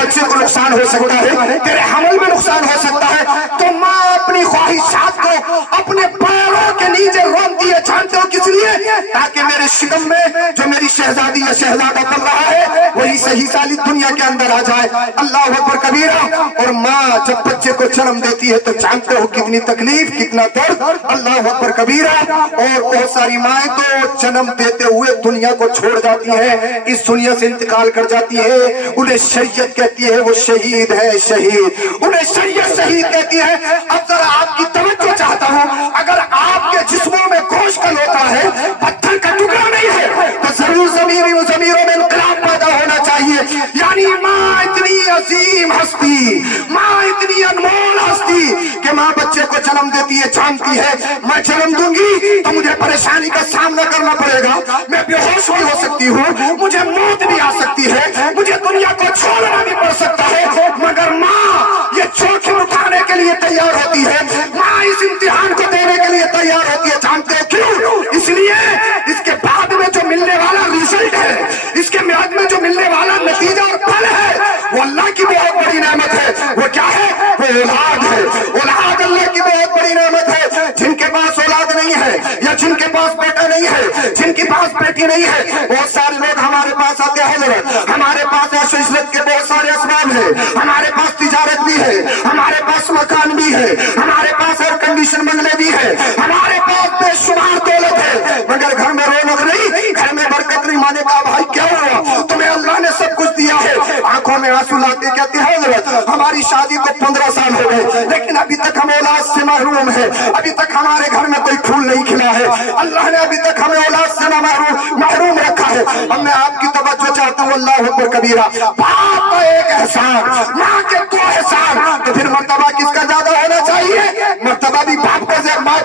بچے کو نقصان ہو سکتا ہے، تیرے حمل میں نقصان ہو سکتا ہے، تو ماں اپنی خواہشات کو اپنے پیروں کے نیچے رونتی ہے. جانتے ہو کس لیے؟ تاکہ میرے شکم میں جو میری شہزادی یا شہزادہ پل رہا ہے وہی صحیح سالم دنیا کے اندر آ جائے. اللہ اکبر کبیرہ. اور ماں جب بچے کو جنم دیتی ہے تو جانتے ہو کتنی تکلیف، کتنا درد. اللہ اکبر کبیرہ. اور بہت ساری مائیں تو جنم دیتے ہوئے دنیا کو چھوڑ جاتی ہیں، اس دنیا سے انتقال کر جاتی ہے. انہیں شریعت کہتی ہے وہ شہید ہے، شہید. انہیں شریعت شہید کہتی ہے. اب ذرا آپ کی توجہ چاہتا ہوں، اگر آپ کے جسموں میں گوشت کا لوٹا ہے، پتھر کا ٹکڑا نہیں ہے، تو ضرور ضمیروں میں انقلاب پیدا ہونا چاہیے. یعنی ماں اتنی عظیم ہستی، ماں اتنی انمول ہستی کہ ماں بچے کو جنم دیتی ہے، جانتی ہے میں جنم دوں گی تو مجھے پریشانی کا سامنا کرنا پڑے گا، میں بے ہوش بھی ہو سکتی ہوں، مجھے موت بھی آ سکتی ہے، مجھے دنیا کو چھوڑنا بھی پڑ سکتا ہے، مگر ماں یہ جوخم اٹھانے کے لیے تیار ہوتی ہے. ماں اس امتحان کو دینے کے لیے تیار ہوتی ہے. جانتے ہو کیوں؟ اس لیے اس کے بعد میں جو ملنے والا ریزلٹ ہے، اس کے بعد میں جو ملنے والا نتیجہ اور پھل ہے، وہ اللہ کی بہت بڑی نعمت ہے. وہ کیا ہے؟ وہ اولاد ہے. اولاد اللہ کی بہت بڑی نعمت ہے. جن کے پاس اولاد نہیں ہے، یا جن کے پاس بیٹا نہیں ہے، جن کے پاس بیٹی نہیں ہے، بہت سارے لوگ ہمارے پاس آتے ہیں. حضرت ہمارے پاس عیش و عشرت کے بہت سارے اسباب ہیں، ہمارے پاس تجارت بھی ہے، ہمارے پاس مکان بھی ہے، ہمارے پاس ایئر کنڈیشن بنگلے بھی ہے، ہمارے پاس بے شمار دولت ہے، مگر گھر میں رونق نہیں، گھر میں برکت نہیں. مانے کہا بھائی کیا ہوا؟ تمہیں اللہ نے سب کچھ دیا ہے. آنکھوں میں آنسو لاتے کہتے ہیں حضرت ہماری شادی کو 15 سال ہو گئے، لیکن ابھی تک ہم اولاد سے محروم ہے، ابھی تک ہمارے گھر میں کوئی پھول نہیں کھلا ہے. اللہ نے ابھی تک ہمیں اولاد سے محروم رکھا ہے. اب میں آپ کی توجہ چاہتا ہوں. اللہ اکبر کبیرہ. باپ کا ایک احسان، ماں کے 2 احسان، تو پھر مرتبہ کس کا زیادہ ہونا چاہیے؟ مرتبہ بھی باپ کا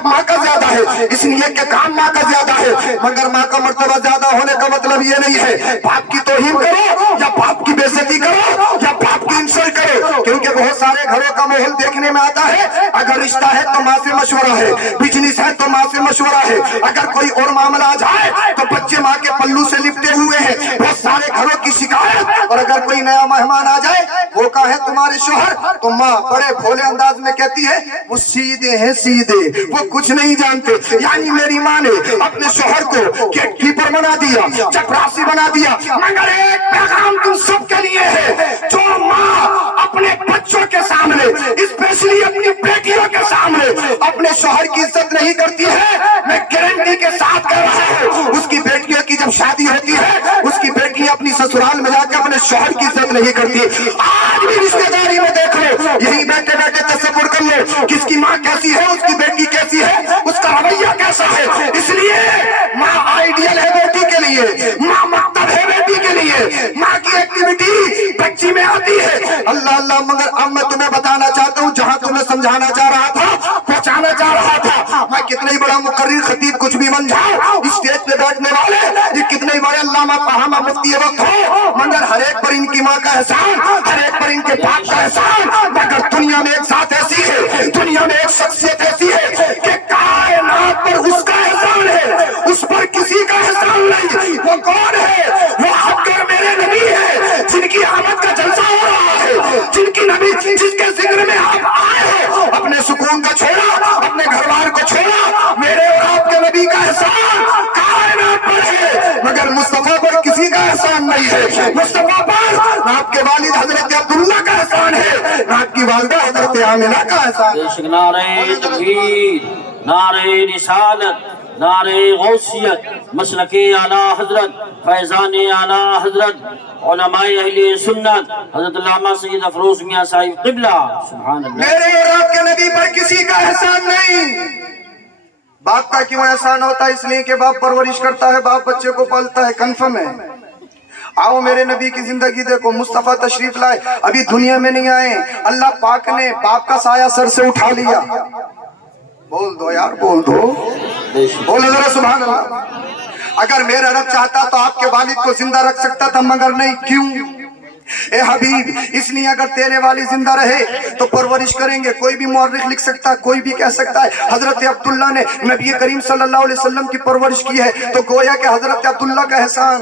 ماں کا زیادہ ہے، اس لیے کہ کام ماں کا زیادہ ہے. مگر ماں کا مرتبہ زیادہ ہونے کا مطلب یہ نہیں ہے باپ کی توہین کرو یا باپ کی بے عزتی کرو یا باپ کی انسلٹ کرو. کیونکہ بہت سارے گھروں کا ماحول دیکھنے میں آتا ہے، اگر رشتہ ہے تو ماں سے مشورہ ہے، بزنس ہے تو ماں سے مشورہ ہے، اگر کوئی اور معاملہ آ جائے تو بچے ماں کے پلو سے لپٹے ہوئے ہیں. بہت سارے گھروں کی شکایت. اور اگر کوئی نیا مہمان آ جائے، وہ کہا ہے تمہارے شوہر، تو ماں بڑے بھولے انداز میں کہتی ہے وہ سیدھے ہیں، سیدھے، وہ کچھ نہیں جانتے. یعنی میری ماں نے اپنے شوہر کو گیٹ کیپر بنا دیا، چپراسی بنا دیا. مگر ایک پیغام تم سب کے لیے ہے، جو ماں اپنے بچوں کے سامنے، اسپیشلی اپنی بیٹیوں کے سامنے اپنے شوہر کی عزت نہیں کرتی ہے، میں گارنٹی کے ساتھ کہہ رہا ہوں اس کی بیٹیوں کی جب شادی ہوتی ہے، اس کی بیٹی اپنی سسرال میں جا کے اپنے شوہر کی عزت نہیں کرتی. آج بھی رشتہ داری میں دیکھ لو، یہی بیٹھے بیٹھے تصور کر لو کس کی ماں کیسی ہے، اس کی بیٹی کیسی ہے، اس کا رویہ کیسا ہے. اس لیے ماں آئیڈیل ہے بیٹی کے لیے، ماں مکتب ہے بیٹی کے لیے، ماں کی ایکٹیویٹی بچی میں آتی ہے. اللہ اللہ. مگر اب میں تمہیں بتانا چاہتا ہوں، جہاں تمہیں سمجھانا چاہ رہا تھا، پہنچانا چاہ رہا تھا، میں کتنا ہی بڑا مقرر خطیب کچھ بھی بن جاؤں، اسٹیج پہ بیٹھنے والے یہ کتنے ہی بڑے علامہ فہامہ مفتی وقت ہو، مگر ہر ایک پر ان کی ماں کا احسان، ہر ایک پر ان کے باپ کا احسان. مگر دنیا میں ایک ذات ایسی ہے، دنیا میں ایک شخصیت ایسی ہے کہ کائنات پر اس کا احسان ہے، اس پر کسی کا احسان نہیں. وہ کون ہے؟ وہ آپ کے میرے نبی ہے، جن کی آمد کا جلسہ ہو رہا ہے، جن کی نبی جس کے ذکر میں آپ آئے ہو. اپنے سکون کا چھوڑا، اپنے گھر بار کو چھوڑا، میرے اور آپ کے نبی کا احسان کائنات پر ہے، مگر مصطفیٰ پر کسی کا احسان نہیں ہے. مصطفیٰ پر نہ آپ کے والد حضرت عبداللہ کا احسان ہے، نہ آپ کی والدہ حضرت آمنہ کا احسان. نعرہ تکبیر، نعرہ رسالت، نعرہ غوثیت، مسلک اعلیٰ حضرت، فیضان اعلیٰ حضرت، علماء اہل سنت حضرت علامہ سید افروز میاں صاحب قبلہ. سبحان اللہ. میرے اور آپ کے نبی پر کسی کا احسان نہیں. باپ کا کیوں احسان ہوتا ہے؟ اس لیے کہ باپ پرورش کرتا ہے، باپ بچے کو پالتا ہے. کنفرم ہے. آؤ میرے نبی کی زندگی دیکھو. مصطفیٰ تشریف لائے، ابھی دنیا میں نہیں آئے، اللہ پاک نے باپ کا سایہ سر سے اٹھا لیا. بول دو یار، بول دو، بولو ذرا سبحان اللہ. اگر میرا رب چاہتا تو آپ کے والد کو زندہ رکھ سکتا تھا، مگر نہیں. کیوں؟ اے حبیب، اس لیے اگر تیرے والد زندہ رہے تو پرورش کریں گے. کوئی بھی مورخ لکھ سکتا ہے، کوئی بھی کہہ سکتا ہے حضرت عبداللہ نے نبی کریم صلی اللہ علیہ وسلم کی پرورش کی ہے، تو گویا کہ حضرت عبداللہ کا احسان.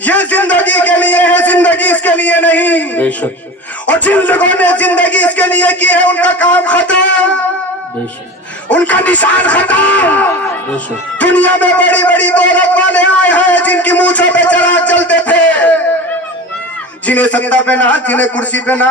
یہ زندگی کے لیے ہے، زندگی اس کے لیے نہیں۔ بے شک اور جن لوگوں نے زندگی اس کے لیے کی ہے، ان کا کام ختم، بے شک ان کا نشان ختم۔ بے شک دنیا میں بڑی بڑی دولت والے آئے ہیں جن کی مونچھوں پہ چراغ چلتے تھے، جنہیں سطح پہ نہ، جنہیں کرسی پہ نہ،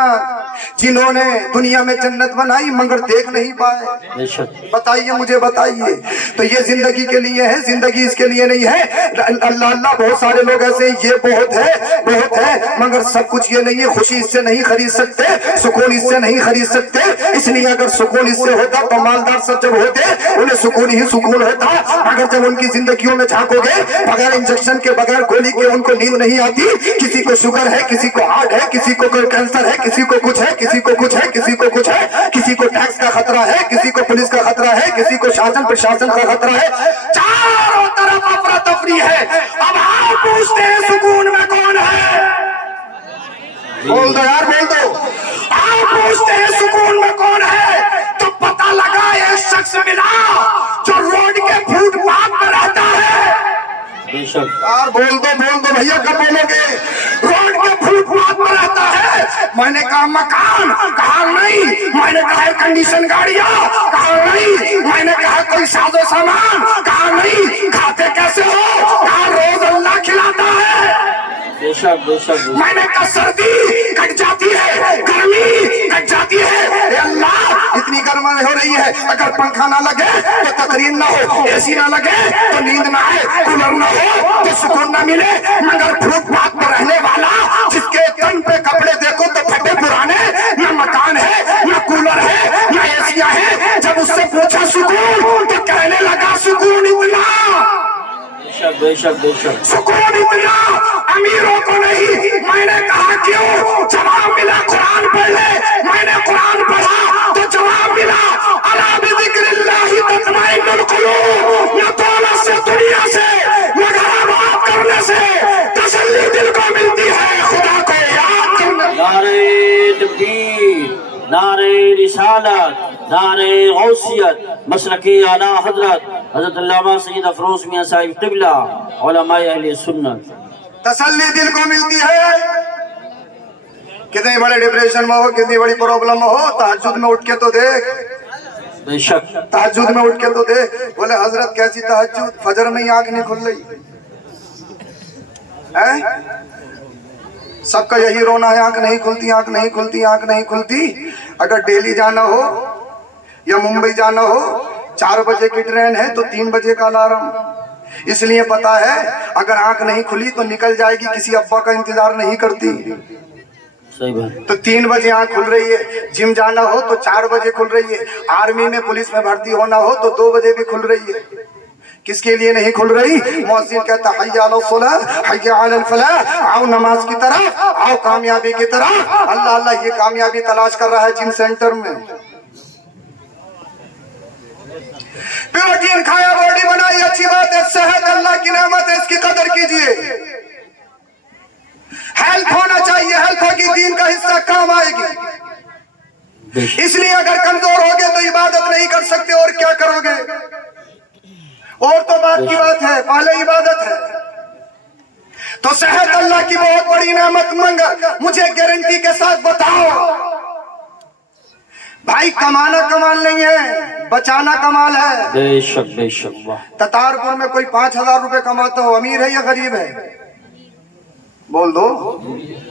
جنہوں نے دنیا میں جنت بنائی مگر دیکھ نہیں پائے۔ بے شک بتائیے، مجھے بتائیے، تو یہ زندگی کے لیے ہے، زندگی اس کے لیے نہیں ہے۔ اللہ اللہ، بہت سارے لوگ ایسے ہیں، یہ بہت ہے، بہت ہے، مگر سب کچھ یہ نہیں ہے۔ خوشی اس سے نہیں خرید سکتے، سکون اس سے نہیں خرید سکتے، اس لیے اگر سکون اس سے ہوتا تو مالدار سب جب ہوتے انہیں سکون ہی سکون ہوتا، مگر جب ان کی زندگیوں میں جھانکو گے، بغیر انجیکشن کے، بغیر گولی کے ان کو نیند نہیں آتی۔ کسی کو شوگر ہے، کسی کو ہارٹ ہے، کسی کو کینسر ہے، کسی کو کچھ ہے، کسی کو کچھ ہے، کسی کو کچھ ہے، کسی کو ٹیکس کا خطرہ ہے، کسی کو پولیس کا خطرہ ہے، کسی کو شاسن پرشاسن کا خطرہ ہے، چاروں طرف افراتفری ہے۔ اب آپ پوچھتے ہیں سکون میں کون ہے؟ بول دو یار، بول دو۔ آپ پوچھتے ہیں سکون میں کون ہے، تو پتہ لگا ایک شخص ملا جو روڈ کے فٹ پاتھ پر رہتا ہے۔ بے شک یار بول دو بھیا، کب بولو گے؟ روڈ کے فٹ پاتھ پر رہتا ہے۔ میں نے کہا مکان، کہا نہیں۔ میں نے کہا کنڈیشن گاڑیاں، کہا نہیں۔ میں نے کہا کوئی ساز و سامان، کہا نہیں۔ کھاتے کیسے ہو؟ کہا روز اللہ کھلاتا ہے۔ بے شک بے شک میں نے کہا سردی کٹ جاتی ہے، گرمی کٹ جاتی ہے۔ اے اللہ، اتنی گرمی ہو رہی ہے، اگر پنکھا نہ لگے تو تقریر نہ ہو، اے سی نہ لگے تو نیند نہ آئے، کولر نہ ہو تو سکون نہ ملے، مگر فٹ پاتھ پر رہنے والا جس کے تن پہ کپڑے دیکھو تو پھٹے پرانے، نہ مکان ہے، نہ کولر ہے، نہ اے سیاں ہے، جب اس سے پوچھا سکون تو کہنے لگا سکون اتنا، بے شک بے شک سکون اتنا امیروں کو نہیں۔ میں نے کہا کیوں؟ جواب ملا قرآن پڑھ لے۔ میں نے قرآن پڑھا تو جواب ملا الا بذکر اللہ تطمئن القلوب، نہ دولت سے، دنیا سے، مگر عبادت کرنے سے تسلی دل کو ملتی ہے، خدا کو یاد کرنے۔ نعرے تکبیر، نعرے رسالت، نعرے غوثیت، مسلک اعلیٰ حضرت حضرت علامہ سید افروز میاں صاحب قبلہ، علماء اہل سنت۔ تسلی دل کو ملتی ہے۔ کتنے بڑے ڈپریشن میں ہو، کتنی بڑی پرابلم ہو، تہجد میں اٹھ کے تو دیکھ، بے شک تہجد میں اٹھ کے تو دیکھ۔ بولے حضرت کیسی تہجد، فجر میں ہی آنکھ نہیں کھل رہی ہے؟ سب کا یہی رونا ہے، آنکھ نہیں کھلتی، آنکھ نہیں کھلتی، آنکھ نہیں کھلتی۔ اگر ڈیلی جانا ہو یا ممبئی جانا ہو، 4 بجے کی ٹرین ہے تو 3 بجے کا الارم، اس لیے پتا ہے اگر آنکھ نہیں کھلی تو نکل جائے گی، کسی ابا کا انتظار نہیں کرتی۔ صحیح بات۔ تو 3 بجے آنکھ کھل رہی ہے، جم جانا ہو تو 4 بجے کھل رہی ہے، آرمی میں پولیس میں بھرتی ہونا ہو تو 2 بجے بھی کھل رہی ہے۔ کس کے لیے نہیں کھل رہی؟ مؤذن کہتا حی علی الصلاۃ، حی علی الفلاح، آؤ نماز کی طرف، آؤ کامیابی کی طرف۔ اللہ اللہ، یہ کامیابی تلاش کر رہا ہے جم سینٹر میں۔ پروٹین کھایا، باڈی بنائی، اچھی بات ہے، صحت اللہ کی نعمت ہے، اس کی قدر کیجئے۔ ہیلتھ ہونا چاہیے، ہیلتھ ہوگی دین کا حصہ کام آئے گی۔ اس لیے اگر کمزور ہوگے تو عبادت نہیں کر سکتے، اور کیا کرو گے؟ اور تو بات کی بات ہے، پہلے عبادت ہے۔ تو صحت اللہ کی بہت بڑی نعمت، مجھے گارنٹی کے ساتھ بتاؤ بھائی، کمانا کمال نہیں ہے، بچانا کمال ہے۔ بے شک بے شک واہ۔ تتارپور میں کوئی 5000 روپے کماتا ہو، امیر ہے یا غریب ہے؟ بول دو،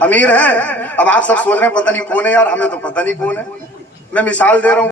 امیر ہے۔ اب آپ سب سوچ رہے ہیں پتہ نہیں کون ہے، یار ہمیں تو پتہ نہیں کون ہے۔ میں مثال دے رہا ہوں۔